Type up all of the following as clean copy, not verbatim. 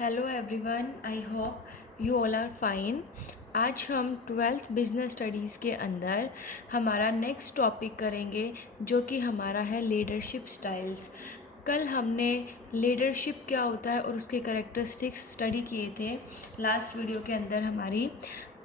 Hello everyone, I hope you all are fine. आज हम twelfth business studies के अंदर हमारा नेक्स्ट टॉपिक करेंगे जो कि हमारा है लीडरशिप स्टाइल्स। कल हमने लीडरशिप क्या होता है और उसके करेक्टरिस्टिक्स स्टडी किए थे लास्ट वीडियो के अंदर हमारी।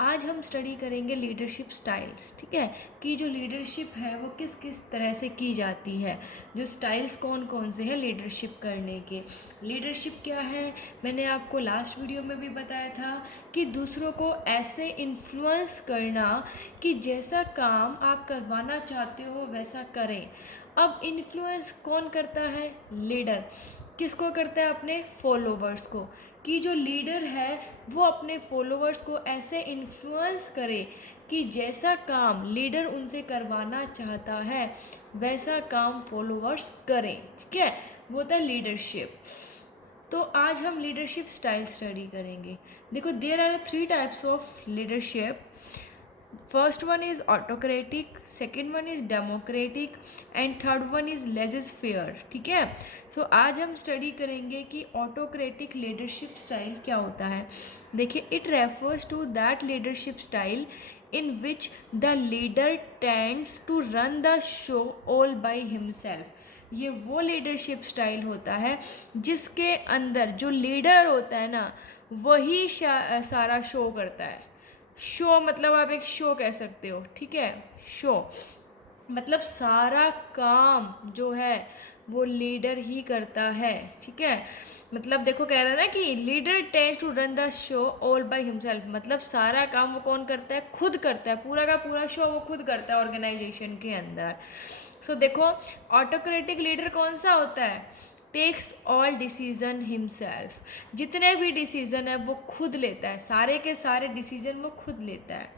आज हम स्टडी करेंगे लीडरशिप स्टाइल्स, ठीक है, कि जो लीडरशिप है वो किस किस तरह से की जाती है, जो स्टाइल्स कौन कौन से हैं लीडरशिप करने के। लीडरशिप क्या है, मैंने आपको लास्ट वीडियो में भी बताया था कि दूसरों को ऐसे इन्फ्लुएंस करना कि जैसा काम आप करवाना चाहते हो वैसा करें। अब इन्फ्लुएंस कौन करता है? लीडर। किसको करता है? अपने फॉलोवर्स को। कि जो लीडर है वो अपने फॉलोवर्स को ऐसे इन्फ्लुएंस करे कि जैसा काम लीडर उनसे करवाना चाहता है वैसा काम फॉलोवर्स करें, ठीक है, वो होता है लीडरशिप। तो आज हम लीडरशिप स्टाइल स्टडी करेंगे। देखो, there are 3 types of leadership. First one is autocratic, second one is democratic and third one is laissez faire, ठीक है। सो आज हम स्टडी करेंगे कि ऑटोक्रेटिक लीडरशिप स्टाइल क्या होता है। देखिए, it refers to that leadership style in which the leader tends to run the show all by himself। ये वो लीडरशिप स्टाइल होता है जिसके अंदर जो लीडर होता है ना वही सारा शो करता है। शो मतलब आप एक शो कह सकते हो, ठीक है। शो मतलब सारा काम जो है वो लीडर ही करता है, ठीक है। मतलब देखो, कह रहा है ना कि leader tends to run the show all by himself, मतलब सारा काम वो कौन करता है? खुद करता है, पूरा का पूरा शो वो खुद करता है ऑर्गेनाइजेशन के अंदर। सो देखो, ऑटोक्रेटिक लीडर कौन सा होता है? टेक्स ऑल डिसीजन हिमसेल्फ, जितने भी डिसीजन है वो खुद लेता है, सारे के सारे डिसीजन वो खुद लेता है।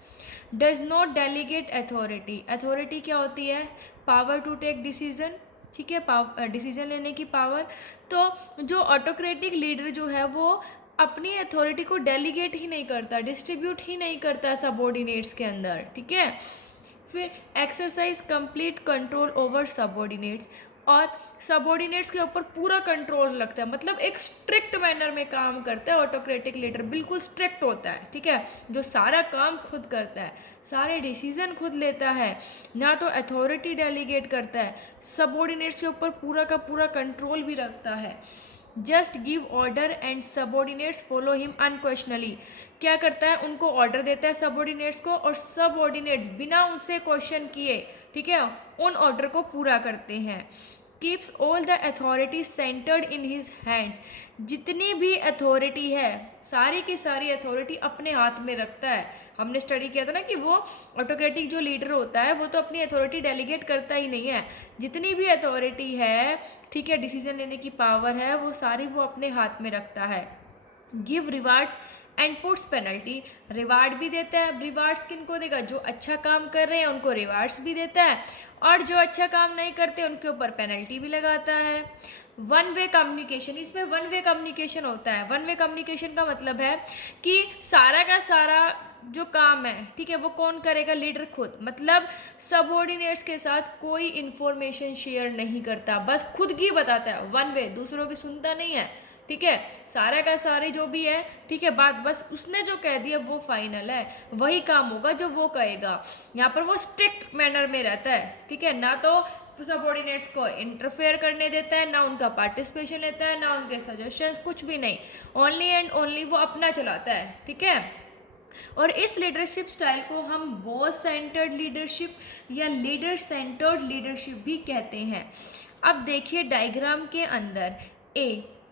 Does not delegate authority, authority क्या होती है? पावर टू टेक डिसीजन, ठीक है, डिसीजन लेने की पावर। तो जो ऑटोक्रेटिक लीडर जो है वो अपनी अथॉरिटी को डेलीगेट ही नहीं करता, डिस्ट्रीब्यूट ही नहीं करता सबऑर्डिनेट्स के अंदर, ठीक है। फिर exercise complete control over subordinates, और सबऑर्डिनेट्स के ऊपर पूरा कंट्रोल रखता है, मतलब एक स्ट्रिक्ट मैनर में काम करता है। ऑटोक्रेटिक लीडर बिल्कुल स्ट्रिक्ट होता है, ठीक है, जो सारा काम खुद करता है, सारे डिसीजन खुद लेता है, ना तो अथॉरिटी डेलीगेट करता है, सबऑर्डिनेट्स के ऊपर पूरा का पूरा कंट्रोल भी रखता है। Just give order and subordinates follow him unquestionably, क्या करता है? उनको ऑर्डर देता है सबऑर्डिनेट्स को, और सबऑर्डिनेट्स बिना उससे क्वेश्चन किए, ठीक है, उन ऑर्डर को पूरा करते हैं। Keeps all the authority centred in his hands, जितनी भी अथॉरिटी है सारी की सारी अथॉरिटी अपने हाथ में रखता है। हमने स्टडी किया था ना कि वो ऑटोक्रेटिक जो लीडर होता है वो तो अपनी अथॉरिटी डेलीगेट करता ही नहीं है, जितनी भी अथॉरिटी है, ठीक है, डिसीजन लेने की पावर है, वो सारी वो अपने हाथ में रखता है। Give rewards and puts penalty, reward भी देता है। रिवार्ड्स किनको देगा? जो अच्छा काम कर रहे हैं उनको रिवार्ड्स भी देता है, और जो अच्छा काम नहीं करते उनके ऊपर पेनल्टी भी लगाता है। वन वे कम्युनिकेशन, इसमें वन वे कम्युनिकेशन होता है। वन वे कम्युनिकेशन का मतलब है कि सारा का सारा जो काम है, ठीक है, वो कौन करेगा? लीडर खुद, मतलब सबऑर्डिनेट्स के साथ कोई इन्फॉर्मेशन शेयर नहीं करता, बस खुद की बताता है। वन वे, दूसरों की सुनता नहीं है, ठीक है, सारा का सारी जो भी है, ठीक है, बात बस उसने जो कह दिया वो फाइनल है, वही काम होगा जो वो कहेगा। यहाँ पर वो स्ट्रिक्ट मैनर में रहता है, ठीक है, ना तो सबऑर्डिनेट्स को इंटरफेयर करने देता है, ना उनका पार्टिसिपेशन लेता है, ना उनके सजेशंस, कुछ भी नहीं, ओनली एंड ओनली वो अपना चलाता है, ठीक है। और इस लीडरशिप स्टाइल को हम बॉस सेंटर्ड लीडरशिप या लीडर सेंटर्ड लीडरशिप भी कहते हैं। अब देखिए डायग्राम के अंदर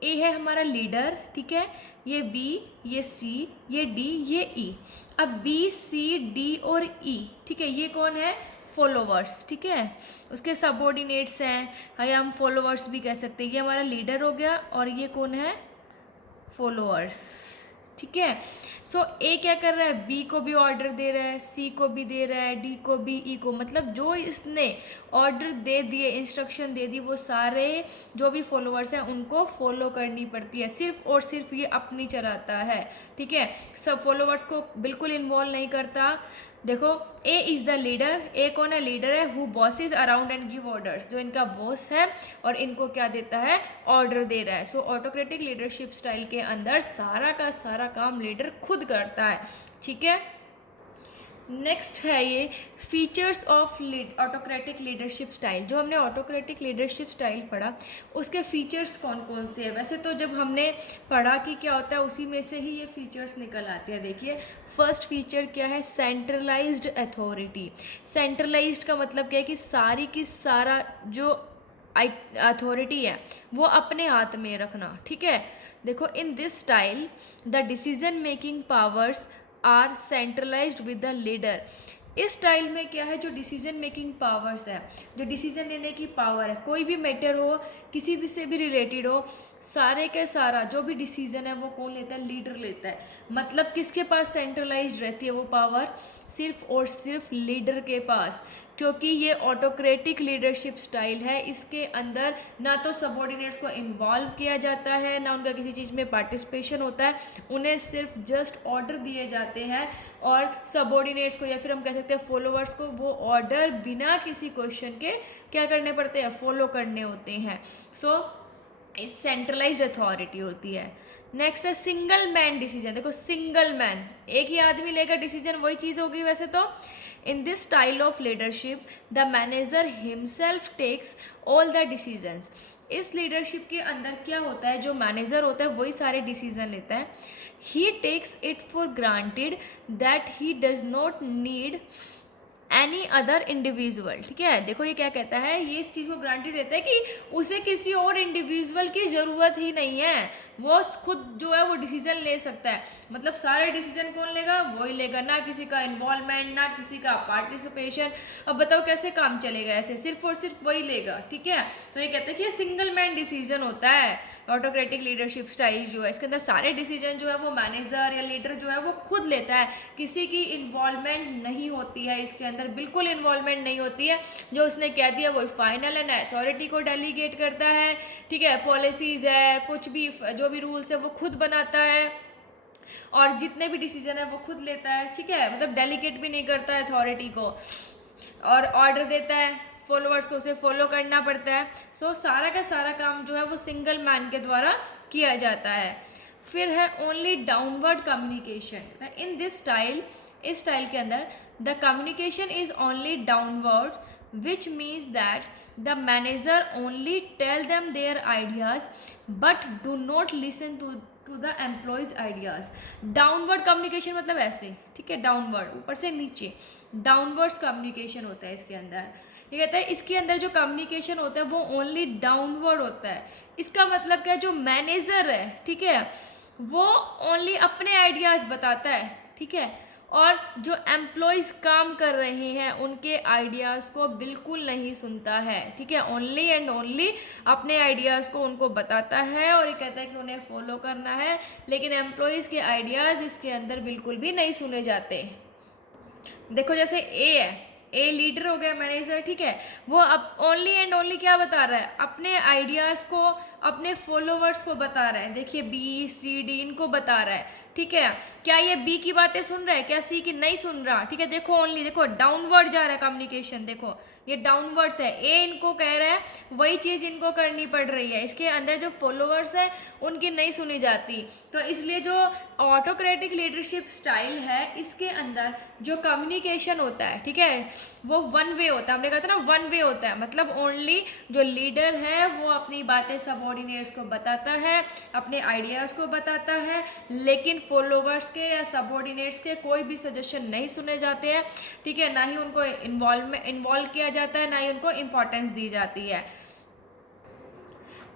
ए है हमारा लीडर, ठीक है, ये बी, ये सी, ये डी, ये ई। अब बी, सी, डी और ई, ठीक है, ये कौन है? फॉलोवर्स, ठीक है, उसके सबऑर्डिनेट्स हैं, या हम फॉलोवर्स भी कह सकते हैं। ये हमारा लीडर हो गया, और ये कौन है? फॉलोअर्स, ठीक है। सो ए क्या कर रहा है? बी को भी ऑर्डर दे रहा है, सी को भी दे रहा है, डी को भी, ई को, मतलब जो इसने ऑर्डर दे दिए, इंस्ट्रक्शन दे दी, वो सारे जो भी फॉलोअर्स हैं उनको फॉलो करनी पड़ती है, सिर्फ और सिर्फ ये अपनी चलाता है, ठीक है, सब फॉलोअर्स को बिल्कुल इन्वॉल्व नहीं करता। देखो, ए इज़ द लीडर, ए कौन है? लीडर है। Who bosses around and give orders, जो इनका बॉस है और इनको क्या देता है? ऑर्डर दे रहा है। सो ऑटोक्रेटिक लीडरशिप स्टाइल के अंदर सारा का सारा काम लीडर खुद करता है, ठीक है। नेक्स्ट है ये features of autocratic leadership style. जो हमने ऑटोक्रेटिक लीडरशिप स्टाइल पढ़ा, उसके फीचर्स कौन कौन से हैं? वैसे तो जब हमने पढ़ा कि क्या होता है, उसी में से ही ये फीचर्स निकल आते हैं। देखिए, फर्स्ट फीचर क्या है? Centralised authority. सेंट्रलाइज्ड का मतलब क्या है कि सारी की सारा जो अथॉरिटी है वो अपने हाथ में रखना, ठीक है। देखो, in this style the decision making powers are centralised with the leader. इस स्टाइल में क्या है? जो डिसीजन मेकिंग पावर्स है, जो डिसीजन लेने की पावर है, कोई भी मैटर हो, किसी भी से भी रिलेटेड हो, सारे के सारा जो भी डिसीजन है वो कौन लेता है? लीडर लेता है। मतलब किसके पास सेंट्रलाइज्ड रहती है वो पावर? सिर्फ और सिर्फ लीडर के पास। क्योंकि ये ऑटोक्रेटिक लीडरशिप स्टाइल है, इसके अंदर ना तो सबॉर्डिनेट्स को इन्वॉल्व किया जाता है, ना उनका किसी चीज़ में पार्टिसिपेशन होता है। उन्हें सिर्फ जस्ट ऑर्डर दिए जाते हैं और सबॉर्डिनेट्स को या फिर हम कह सकते हैं फॉलोअर्स को वो ऑर्डर बिना किसी क्वेश्चन के क्या करने पड़ते हैं? फॉलो करने होते हैं। सो इस सेंट्रलाइज्ड अथॉरिटी होती है। नेक्स्ट है सिंगल मैन डिसीजन। देखो, सिंगल मैन, एक ही आदमी लेकर डिसीजन, वही चीज़ होगी वैसे तो। In this style of leadership the manager himself takes all the decisions. इस लीडरशिप के अंदर क्या होता है? जो मैनेजर होता है वही सारे डिसीजन लेता है। He takes it for granted that he does not need any other individual, ठीक है। देखो, ये क्या कहता है? ये इस चीज़ को ग्रांटेड रहता है कि उसे किसी और इंडिविजुअल की ज़रूरत ही नहीं है, वो खुद जो है वो डिसीजन ले सकता है। मतलब सारे डिसीजन कौन लेगा? वही लेगा, ना किसी का इन्वॉल्वमेंट, ना किसी का पार्टिसिपेशन। अब बताओ कैसे काम चलेगा? ऐसे सिर्फ और सिर्फ वही लेगा, ठीक है। तो ये कहता है कि ये सिंगल मैन डिसीजन होता है। ऑटोक्रेटिक लीडरशिप स्टाइल जो है, इसके अंदर सारे डिसीजन जो है वो मैनेजर या लीडर जो है वो खुद लेता है, किसी की इन्वॉल्वमेंट नहीं होती है इसके अंदर, बिल्कुल इन्वॉल्वमेंट नहीं होती है। जो उसने कह दिया वो फाइनल है, ना अथॉरिटी को डेलीगेट करता है, ठीक है। पॉलिसीज़ है, कुछ भी जो भी रूल्स है वो खुद बनाता है और जितने भी डिसीजन है वो खुद लेता है, ठीक है। मतलब डेलीगेट भी नहीं करता है अथॉरिटी को, और ऑर्डर देता है, फॉलोअर्स को उसे फॉलो करना पड़ता है। सो सारा का सारा काम जो है वो सिंगल मैन के द्वारा किया जाता है। फिर है only downward communication. In this style, इस स्टाइल के अंदर the communication is only downward, which means that the manager only tell them their ideas but do not listen to the employees ideas। Downward communication मतलब ऐसे, ठीक है, downward ऊपर से नीचे, डाउनवर्ड्स कम्युनिकेशन होता है इसके अंदर। ये कहता है इसके अंदर जो कम्युनिकेशन होता है वो ओनली डाउनवर्ड होता है। इसका मतलब क्या है? जो मैनेजर है, ठीक है, वो ओनली अपने आइडियाज़ बताता है, ठीक है, और जो एम्प्लॉयज़ काम कर रहे हैं उनके आइडियाज़ को बिल्कुल नहीं सुनता है, ठीक है। ओनली एंड ओनली अपने आइडियाज़ को उनको बताता है और ये कहता है कि उन्हें फॉलो करना है, लेकिन एम्प्लॉयज़ के आइडियाज़ इसके अंदर बिल्कुल भी नहीं सुने जाते। देखो, जैसे ए है, ए लीडर हो गया, मैनेजर, ठीक है, वो अब ओनली एंड ओनली क्या बता रहा है? अपने आइडियाज़ को अपने फॉलोवर्स को बता रहा है। देखिए, बी सी डी इनको बता रहा है, ठीक है। क्या ये बी की बातें सुन रहा है? क्या सी की? नहीं सुन रहा, ठीक है। देखो, ओनली देखो डाउनवर्ड जा रहा है कम्युनिकेशन, देखो ये डाउनवर्ड्स है। ए इनको कह रहा है, वही चीज़ इनको करनी पड़ रही है, इसके अंदर जो फॉलोवर्स है उनकी नहीं सुनी जाती। तो इसलिए जो ऑटोक्रेटिक लीडरशिप स्टाइल है इसके अंदर जो कम्युनिकेशन होता है, ठीक है, वो वन वे होता है। हमने कहा था ना, वन वे होता है। मतलब ओनली जो लीडर है वो अपनी बातें सबऑर्डिनेट्स को बताता है, अपने आइडियाज़ को बताता है, लेकिन फॉलोवर्स के या सबऑर्डिनेट्स के कोई भी सजेशन नहीं सुने जाते हैं, ठीक है। ना ही उनको इन्वॉल्व किया जाता है, ना ही उनको इम्पोर्टेंस दी जाती है।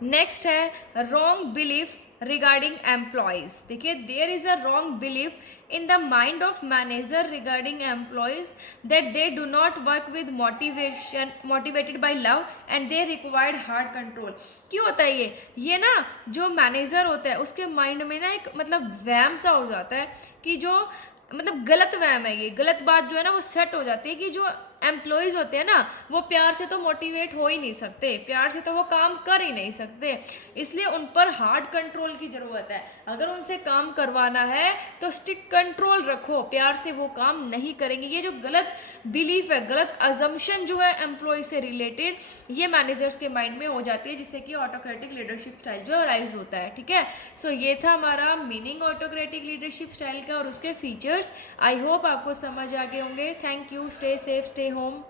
नेक्स्ट है रॉन्ग बिलीफ रिगार्डिंग एम्प्लॉयज़। देखिए, there is a wrong belief in the mind of manager regarding employees that they do not work with motivated by love and they required hard control. क्यों होता है ये ना, जो manager होता है उसके माइंड में ना एक मतलब वहम सा हो जाता है कि जो मतलब गलत वहम है, ये गलत बात जो है ना वो सेट हो जाती है कि जो एम्प्लॉयज़ होते हैं ना, वो प्यार से तो मोटिवेट हो ही नहीं सकते, प्यार से तो वो काम कर ही नहीं सकते। इसलिए उन पर हार्ड कंट्रोल की ज़रूरत है। अगर उनसे काम करवाना है तो स्ट्रिक्ट कंट्रोल रखो, प्यार से वो काम नहीं करेंगे। ये जो गलत बिलीफ है, गलत अजम्पशन जो है एम्प्लॉय से रिलेटेड, ये मैनेजर्स के माइंड में हो जाती है, जिससे कि ऑटोक्रेटिक लीडरशिप स्टाइल जो है राइज होता है। ठीक है, सो ये था हमारा मीनिंग ऑटोक्रेटिक लीडरशिप स्टाइल का और उसके फीचर्स। आई होप आपको समझ आ गए होंगे। Thank you, stay safe, stay home.